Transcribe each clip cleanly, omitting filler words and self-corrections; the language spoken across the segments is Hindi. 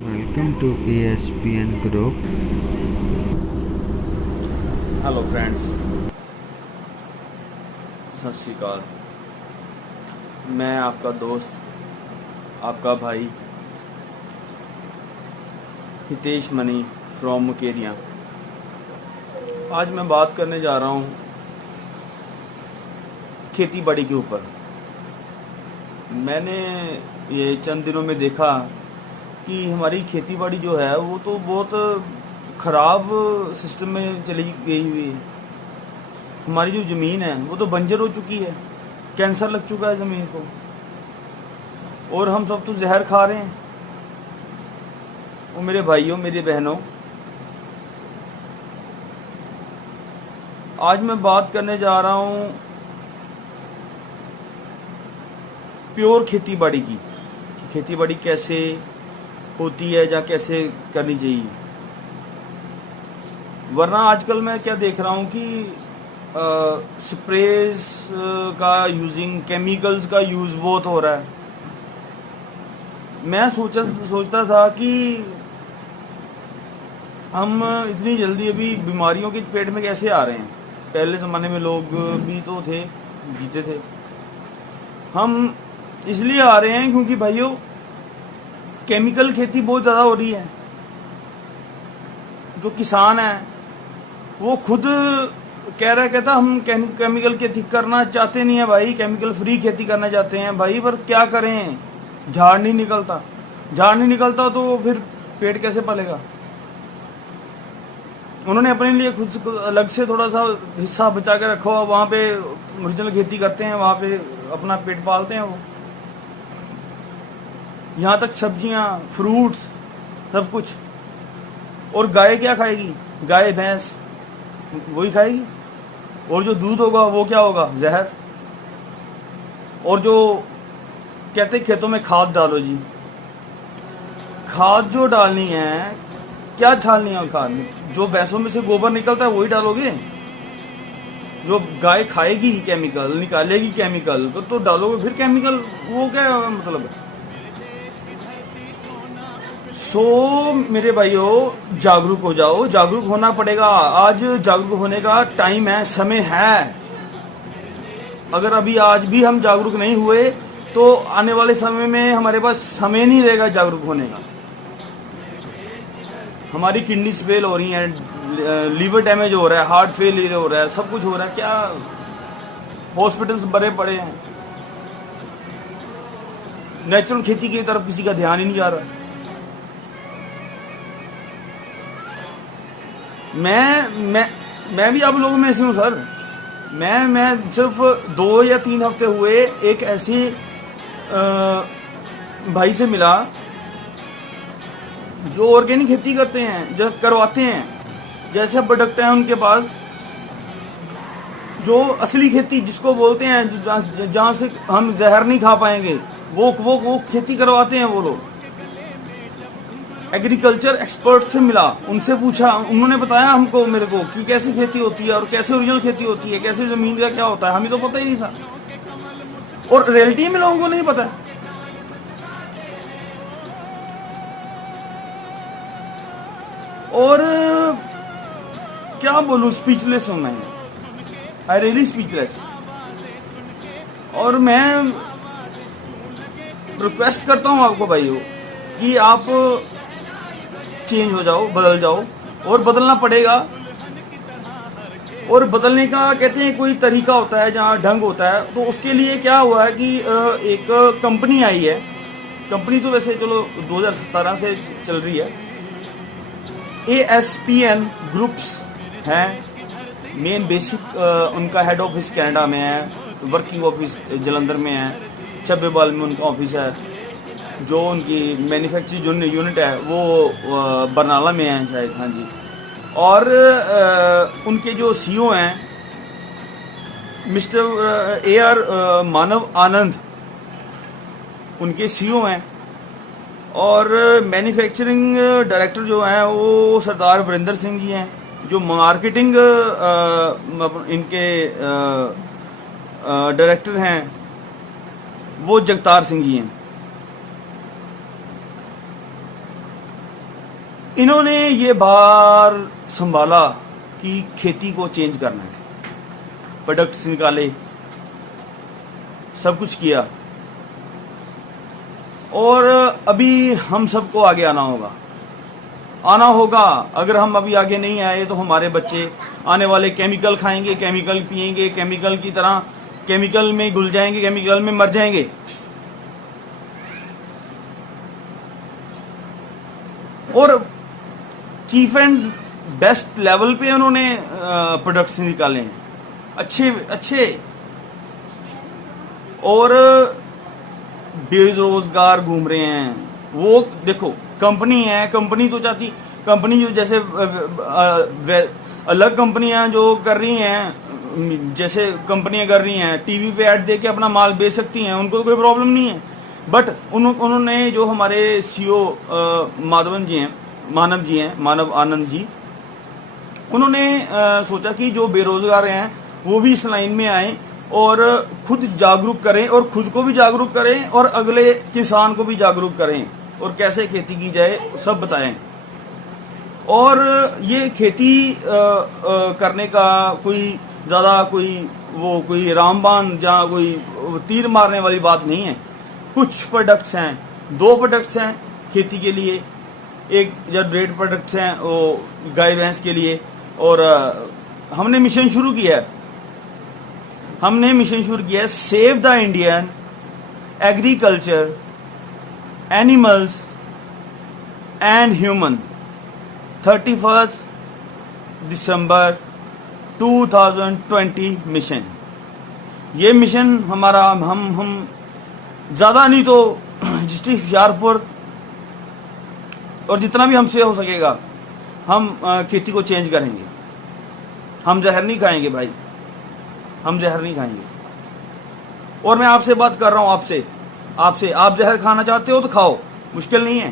Welcome to ESPN Group. Hello friends, सत श्री अकाल। मैं आपका दोस्त, आपका भाई हितेश मनी फ्रॉम मुकेरिया। आज मैं बात करने जा रहा हूँ खेती बाड़ी के ऊपर। मैंने ये चंद दिनों में देखा कि हमारी खेती बाड़ी जो है वो तो बहुत ख़राब सिस्टम में चली गई हुई है। हमारी जो ज़मीन है वो तो बंजर हो चुकी है, कैंसर लग चुका है ज़मीन को, और हम सब तो जहर खा रहे हैं। वो मेरे भाइयों, मेरी बहनों, आज मैं बात करने जा रहा हूँ प्योर खेती बाड़ी की। खेती बाड़ी कैसे होती है या कैसे करनी चाहिए। वरना आजकल मैं क्या देख रहा हूँ कि स्प्रेज का यूजिंग, केमिकल्स का यूज़ बहुत हो रहा है। मैं सोचता था कि हम इतनी जल्दी अभी बीमारियों के पेट में कैसे आ रहे हैं। पहले ज़माने में लोग भी तो थे, जीते थे। हम इसलिए आ रहे हैं क्योंकि भाइयों केमिकल खेती बहुत ज़्यादा हो रही है। जो किसान है वो खुद कहता हम केमिकल खेती करना चाहते नहीं है भाई, केमिकल फ्री खेती करना चाहते हैं भाई। पर क्या करें, झाड़ नहीं निकलता तो फिर पेट कैसे पलेगा। उन्होंने अपने लिए खुद अलग से थोड़ा सा हिस्सा बचा के रखा हुआ, वहाँ पे ओरिजिनल खेती करते हैं, वहाँ पे अपना पेट पालते हैं वो। यहाँ तक सब्जियाँ, फ्रूट्स, सब कुछ। और गाय क्या खाएगी? गाय भैंस वही खाएगी, और जो दूध होगा वो क्या होगा? जहर। और जो कहते खेतों में खाद डालो जी, खाद जो डालनी है, क्या डालनी है खाद में? जो भैंसों में से गोबर निकलता है वही डालोगे। जो गाय खाएगी केमिकल, निकालेगी केमिकल, तो डालोगे फिर केमिकल। वो क्या मतलब? मेरे भाइयों, जागरूक हो जाओ। जागरूक होना पड़ेगा। आज जागरूक होने का टाइम है, समय है। अगर अभी आज भी हम जागरूक नहीं हुए तो आने वाले समय में हमारे पास समय नहीं रहेगा जागरूक होने का। हमारी किडनीज फेल हो रही हैं, लीवर डैमेज हो रहा है, हार्ट फेलियर हो रहा है, सब कुछ हो रहा है। क्या हॉस्पिटल्स बड़े पड़े हैं। नेचुरल खेती की तरफ किसी का ध्यान ही नहीं जा रहा। मैं भी आप लोगों में ऐसे हूँ सर। मैं सिर्फ 2 या 3 हफ्ते हुए एक ऐसे भाई से मिला जो ऑर्गेनिक खेती करते हैं, जो करवाते हैं। जैसे प्रोडक्ट हैं उनके पास, जो असली खेती जिसको बोलते हैं, जहाँ से हम जहर नहीं खा पाएंगे, वो खेती करवाते हैं वो लोग। एग्रीकल्चर एक्सपर्ट से मिला, उनसे पूछा, उन्होंने बताया हमको, मेरे को, कि कैसी खेती होती है और कैसे ओरिजिनल खेती होती है, कैसे जमीन का क्या होता है। हमें तो पता ही नहीं था, और रियलिटी में लोगों को नहीं पता है। और क्या बोलूं, स्पीचलेस हूं मैं। I really speechless. और मैं रिक्वेस्ट करता हूं आपको भाइयों कि आप चेंज हो जाओ, बदल जाओ। और बदलना पड़ेगा। और बदलने का कहते हैं कोई तरीका होता है, जहाँ ढंग होता है। तो उसके लिए क्या हुआ है कि एक कंपनी आई है। कंपनी तो वैसे चलो 2017 से चल रही है। ASPN ग्रुप्स है। मेन बेसिक उनका हेड ऑफिस कनाडा में है, वर्किंग ऑफिस जलंधर में है, चब्बेबाल में उनका ऑफिस है। जो उनकी मैन्युफैक्चरिंग यूनिट है वो बरनाला में है शायद, हाँ जी। और उनके जो CEO हैं मिस्टर AR मानव आनंद, उनके CEO हैं। और मैन्युफैक्चरिंग डायरेक्टर जो हैं वो सरदार वरिंदर सिंह जी हैं। जो मार्केटिंग इनके डायरेक्टर हैं वो जगतार सिंह जी हैं। इन्होंने ये बार संभाला कि खेती को चेंज करना है, प्रोडक्ट्स निकाले, सब कुछ किया, और अभी हम सबको आगे आना होगा। अगर हम अभी आगे नहीं आए तो हमारे बच्चे आने वाले केमिकल खाएंगे, केमिकल पिएंगे, केमिकल की तरह केमिकल में घुल जाएंगे, केमिकल में मर जाएंगे। और चीफ एंड बेस्ट लेवल पे उन्होंने प्रोडक्ट्स निकाले हैं, अच्छे और बेरोजगार घूम रहे हैं। वो देखो, कंपनी है, कंपनी तो चाहती, कंपनी जो जैसे अलग कंपनियां जो कर रही हैं, जैसे कंपनियां कर रही हैं टीवी पे ऐड दे के अपना माल बेच सकती हैं, उनको तो कोई प्रॉब्लम नहीं है। बट उन्होंने जो हमारे सीईओ मानव आनंद जी, उन्होंने सोचा कि जो बेरोजगार हैं वो भी इस लाइन में आए और खुद जागरूक करें, और खुद को भी जागरूक करें और अगले किसान को भी जागरूक करें, और कैसे खेती की जाए सब बताएं। और ये खेती करने का कोई रामबाण या कोई तीर मारने वाली बात नहीं है। कुछ प्रोडक्ट्स हैं, 2 प्रोडक्ट्स हैं खेती के लिए, एक या 1.5 प्रोडक्ट्स हैं वो गाय भैंस के लिए। और हमने मिशन शुरू किया है, save the Indian agriculture, animals and human, 31 December 2020 mission. ये मिशन हमारा, हम ज्यादा नहीं तो डिस्ट्रिक्ट हुशियारपुर और जितना भी हमसे हो सकेगा हम खेती को चेंज करेंगे। हम जहर नहीं खाएंगे भाई, हम जहर नहीं खाएंगे। और मैं आपसे बात कर रहा हूं, आपसे आप जहर खाना चाहते हो तो खाओ, मुश्किल नहीं है।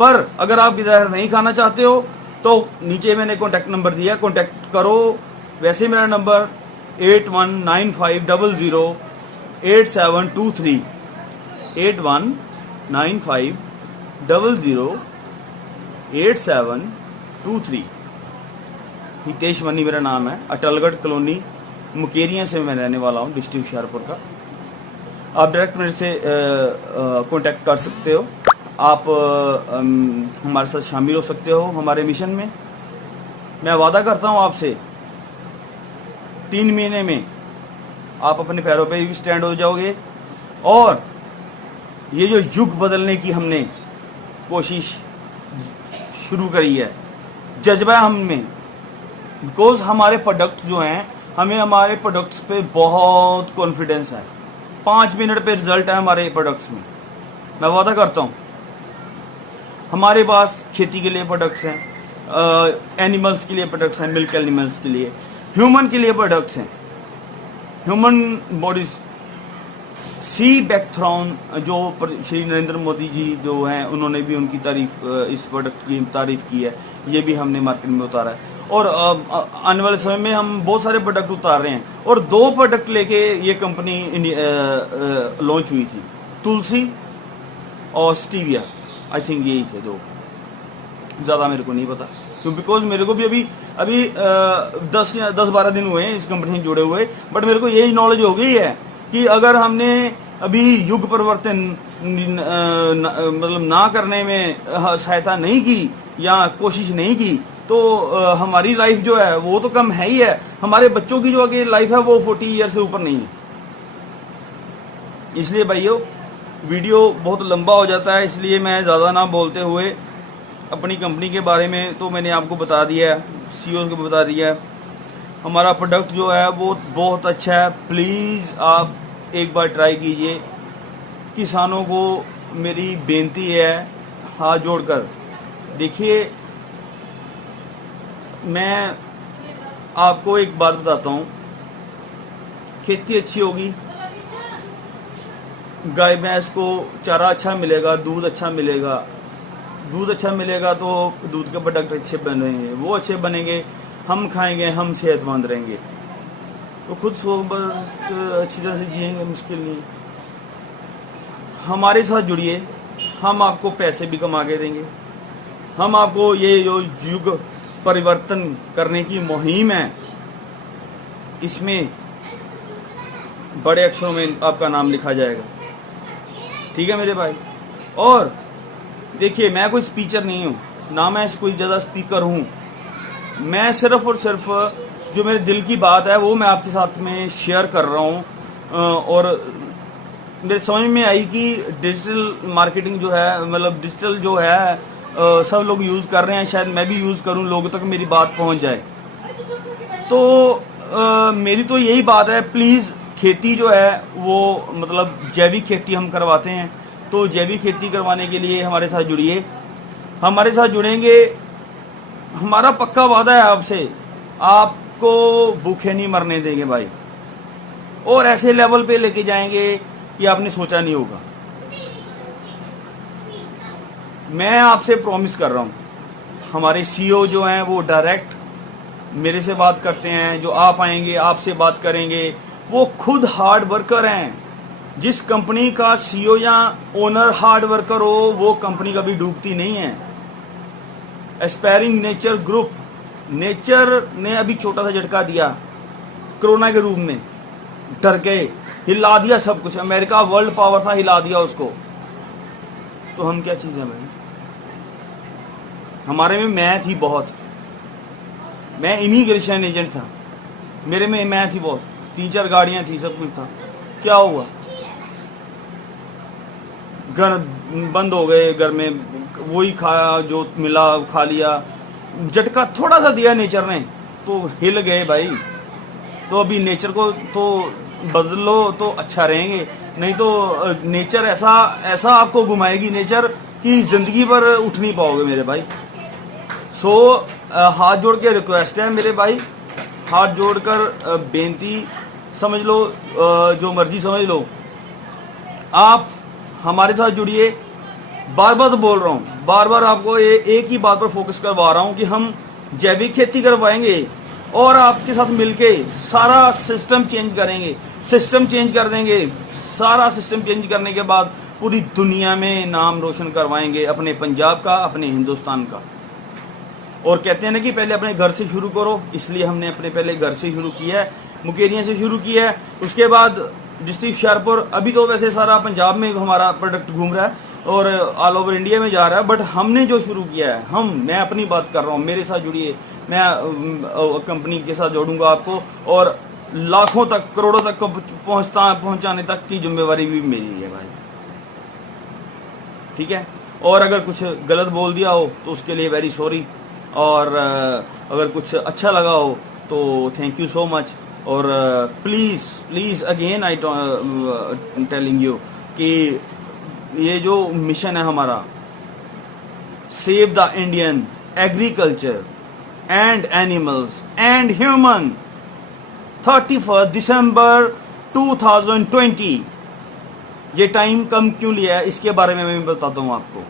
पर अगर आप जहर नहीं खाना चाहते हो तो नीचे मैंने कॉन्टैक्ट नंबर दिया, कॉन्टैक्ट करो। वैसे मेरा नंबर 8195008723, 8195008723। हितेश मनी मेरा नाम है, अटलगढ़ कॉलोनी मुकेरिया से मैं रहने वाला हूँ, डिस्ट्रिक्ट हुशियारपुर का। आप डायरेक्ट मेरे से कांटेक्ट कर सकते हो। आप हमारे साथ शामिल हो सकते हो हमारे मिशन में। मैं वादा करता हूँ आपसे 3 महीने में आप अपने पैरों पे भी स्टैंड हो जाओगे। और ये जो युग बदलने की हमने कोशिश शुरू करी है, जज्बा है हम में, बिकॉज हमारे प्रोडक्ट्स जो हैं, हमें हमारे प्रोडक्ट्स पे बहुत कॉन्फिडेंस है। 5 मिनट पे रिजल्ट है हमारे प्रोडक्ट्स में, मैं वादा करता हूँ। हमारे पास खेती के लिए प्रोडक्ट्स हैं, एनिमल्स के लिए प्रोडक्ट्स हैं, मिल्क एनिमल्स के लिए, ह्यूमन के लिए प्रोडक्ट्स हैं, ह्यूमन बॉडीज। सी बैकथ्रॉन जो श्री नरेंद्र मोदी जी जो हैं, उन्होंने भी उनकी तारीफ, इस प्रोडक्ट की तारीफ की है। ये भी हमने मार्केट में उतारा है और आने वाले समय में हम बहुत सारे प्रोडक्ट उतार रहे हैं। और 2 प्रोडक्ट लेके ये कंपनी लॉन्च हुई थी, तुलसी और स्टीविया, आई थिंक यही थे 2, ज़्यादा मेरे को नहीं पता, क्यों बिकॉज मेरे को भी अभी 10-12 दिन हुए हैं इस कंपनी से जुड़े हुए। बट मेरे को यही नॉलेज हो गई है कि अगर हमने अभी युग परिवर्तन मतलब ना करने में सहायता नहीं की या कोशिश नहीं की तो हमारी लाइफ जो है वो तो कम है ही है। हमारे बच्चों की जो आगे लाइफ है वो 40 ईयर से ऊपर नहीं है। इसलिए भाइयों, वीडियो बहुत लंबा हो जाता है, इसलिए मैं ज़्यादा ना बोलते हुए अपनी कंपनी के बारे में तो मैंने आपको बता दिया है, सीईओ को बता दिया है। हमारा प्रोडक्ट जो है वो बहुत अच्छा है, प्लीज़ आप एक बार ट्राई कीजिए। किसानों को मेरी बेनती है हाथ जोड़कर, देखिए मैं आपको एक बात बताता हूँ, खेती अच्छी होगी, गाय भैंस को चारा अच्छा मिलेगा, दूध अच्छा मिलेगा, दूध अच्छा मिलेगा तो दूध के प्रोडक्ट अच्छे बनेंगे, वो अच्छे बनेंगे, हम खाएंगे, हम सेहतमंद रहेंगे, तो खुद बस अच्छी तरह से जिएंगे, मुश्किल नहीं। हमारे साथ जुड़िए, हम आपको पैसे भी कमा के देंगे, हम आपको ये जो युग परिवर्तन करने की मुहिम है, इसमें बड़े अक्षरों में आपका नाम लिखा जाएगा। ठीक है मेरे भाई। और देखिए, मैं कोई स्पीचर नहीं हूँ, ना मैं कोई ज़्यादा स्पीकर हूँ। मैं सिर्फ और सिर्फ जो मेरे दिल की बात है वो मैं आपके साथ में शेयर कर रहा हूँ। और मेरे समझ में आई कि डिजिटल मार्केटिंग जो है, मतलब डिजिटल जो है सब लोग यूज़ कर रहे हैं, शायद मैं भी यूज़ करूँ, लोगों तक मेरी बात पहुँच जाए। तो मेरी तो यही बात है, प्लीज़ खेती जो है वो मतलब जैविक खेती हम करवाते हैं, तो जैविक खेती करवाने के लिए हमारे साथ जुड़िए। हमारे साथ जुड़ेंगे, हमारा पक्का वादा है आपसे, आपको भूखे नहीं मरने देंगे भाई, और ऐसे लेवल पे लेके जाएंगे कि आपने सोचा नहीं होगा। मैं आपसे प्रॉमिस कर रहा हूँ। हमारे सीईओ जो हैं वो डायरेक्ट मेरे से बात करते हैं, जो आप आएंगे आपसे बात करेंगे, वो खुद हार्ड वर्कर हैं। जिस कंपनी का सीईओ या ओनर हार्ड वर्कर हो, वो कंपनी कभी डूबती नहीं है। एस्पायरिंग नेचर ग्रुप, नेचर ने अभी छोटा सा झटका दिया कोरोना के रूप में, डर गए, हिला दिया सब कुछ। अमेरिका वर्ल्ड पावर था, हिला दिया उसको। तो हम क्या चीज़ है भाई? हमारे में मैं थी बहुत, मैं इमिग्रेशन एजेंट था, मेरे में मैं थी बहुत, 3-4 गाड़ियां थी, सब कुछ था। क्या हुआ? घर बंद हो गए, घर में वही खाया जो मिला खा लिया। झटका थोड़ा सा दिया नेचर ने तो हिल गए भाई। तो अभी नेचर को तो बदलो तो अच्छा रहेंगे, नहीं तो नेचर ऐसा ऐसा आपको घुमाएगी नेचर कि जिंदगी भर उठ नहीं पाओगे मेरे भाई। सो हाथ जोड़ के रिक्वेस्ट है मेरे भाई, हाथ जोड़कर बेनती समझ लो, जो मर्जी समझ लो, आप हमारे साथ जुड़िए। बार बार तो बोल रहा हूँ, बार बार आपको एक ही बात पर फोकस करवा रहा हूँ कि हम जैविक खेती करवाएंगे और आपके साथ मिलके सारा सिस्टम चेंज करेंगे, सिस्टम चेंज कर देंगे। सारा सिस्टम चेंज करने के बाद पूरी दुनिया में नाम रोशन करवाएंगे अपने पंजाब का, अपने हिंदुस्तान का। और कहते हैं ना कि पहले अपने घर से शुरू करो, इसलिए हमने अपने पहले घर से शुरू किया है, मुकेरियां से शुरू किया है। उसके बाद डिस्ट्रिक्ट हुशियारपुर, अभी तो वैसे सारा पंजाब में हमारा प्रोडक्ट घूम रहा है और ऑल ओवर इंडिया में जा रहा है, बट हमने जो शुरू किया है, मैं अपनी बात कर रहा हूँ, मेरे साथ जुड़िए। मैं कंपनी के साथ जोड़ूंगा आपको, और लाखों तक, करोड़ों तक को पहुंचाने तक की जिम्मेवारी भी मेरी है भाई। ठीक है। और अगर कुछ गलत बोल दिया हो तो उसके लिए वेरी सॉरी, और अगर कुछ अच्छा लगा हो तो थैंक यू सो मच। और please please again I telling you कि ये जो मिशन है हमारा, save the Indian agriculture and animals and human, 31 दिसंबर 2020। ये टाइम कम क्यों लिया है इसके बारे में मैं बताता हूँ आपको।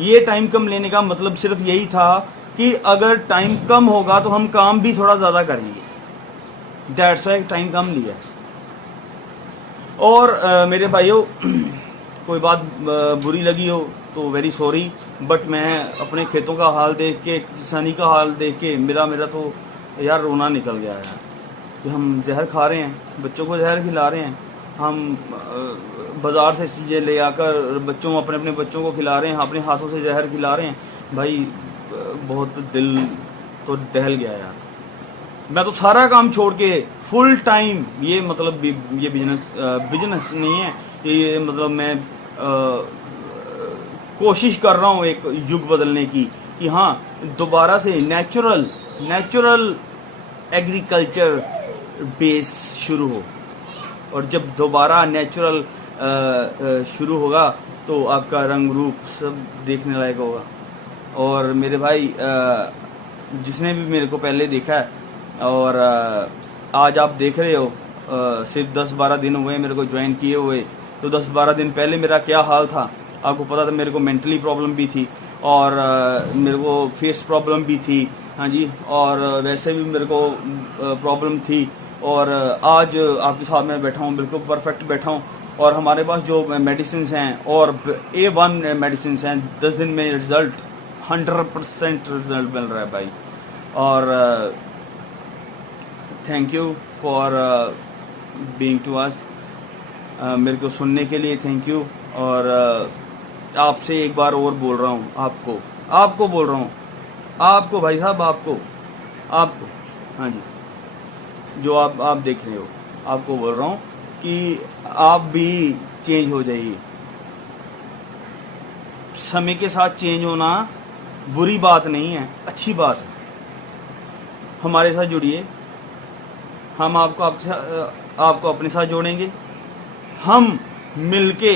ये टाइम कम लेने का मतलब सिर्फ यही था कि अगर टाइम कम होगा तो हम काम भी थोड़ा ज़्यादा करेंगे, दैट्स वाई टाइम कम लिया। और मेरे भाइयों, कोई बात बुरी लगी हो तो वेरी सॉरी, बट मैं अपने खेतों का हाल देख के, किसानी का हाल देख के मेरा तो यार रोना निकल गया यार। कि हम जहर खा रहे हैं, बच्चों को जहर खिला रहे हैं, हम बाज़ार से चीज़ें ले आकर अपने बच्चों को खिला रहे हैं, अपने हाथों से जहर खिला रहे हैं भाई। बहुत दिल तो दहल गया यार। मैं तो सारा काम छोड़ के फुल टाइम, ये मतलब ये बिजनेस नहीं है ये, मतलब मैं कोशिश कर रहा हूँ एक युग बदलने की, कि हाँ दोबारा से नेचुरल एग्रीकल्चर बेस शुरू हो। और जब दोबारा नेचुरल शुरू होगा तो आपका रंग रूप सब देखने लायक होगा। और मेरे भाई, जिसने भी मेरे को पहले देखा है और आज आप देख रहे हो, सिर्फ 10-12 दिन हुए मेरे को ज्वाइन किए हुए, तो 10-12 दिन पहले मेरा क्या हाल था आपको पता था। मेरे को मेंटली प्रॉब्लम भी थी और मेरे को फेस प्रॉब्लम भी थी, हाँ जी, और वैसे भी मेरे को प्रॉब्लम थी। और आज आपके साथ में बैठा हूँ, बिल्कुल परफेक्ट बैठा हूँ। और हमारे पास जो मेडिसिन हैं, और A1 मेडिसिन हैं, 10 दिन में रिजल्ट 100% रिजल्ट मिल रहा है भाई। और thank you for being to us, मेरे को सुनने के लिए थैंक यू। और आपसे एक बार और बोल रहा हूँ, आपको बोल रहा हूँ, आपको भाई साहब, आपको हाँ जी, जो आप देख रहे हो, आपको बोल रहा हूँ कि आप भी चेंज हो जाइए। समय के साथ चेंज होना बुरी बात नहीं है, अच्छी बात है। हमारे साथ जुड़िए, हम आपको अपने साथ जोड़ेंगे। हम मिलके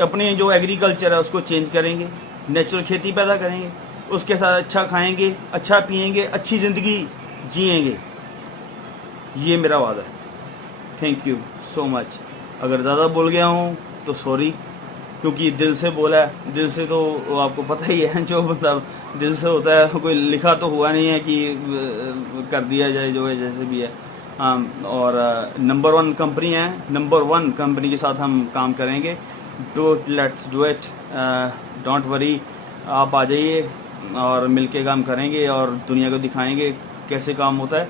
अपने जो एग्रीकल्चर है उसको चेंज करेंगे, नेचुरल खेती पैदा करेंगे, उसके साथ अच्छा खाएंगे, अच्छा पिएंगे, अच्छी ज़िंदगी जिएंगे। ये मेरा वादा है। Thank you so much. अगर ज़्यादा बोल गया हूँ तो सॉरी, क्योंकि दिल से बोला है। दिल से तो आपको पता ही है, जो मतलब दिल से होता है, कोई लिखा तो हुआ नहीं है कि कर दिया जाए, जो है जैसे भी है। और नंबर 1 कंपनी है, नंबर 1 कंपनी के साथ हम काम करेंगे। Let's do it, don't worry. आप आ जाइए और मिलके काम करेंगे और दुनिया को दिखाएंगे कैसे काम होता है।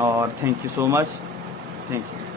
और thank you so much, thank you.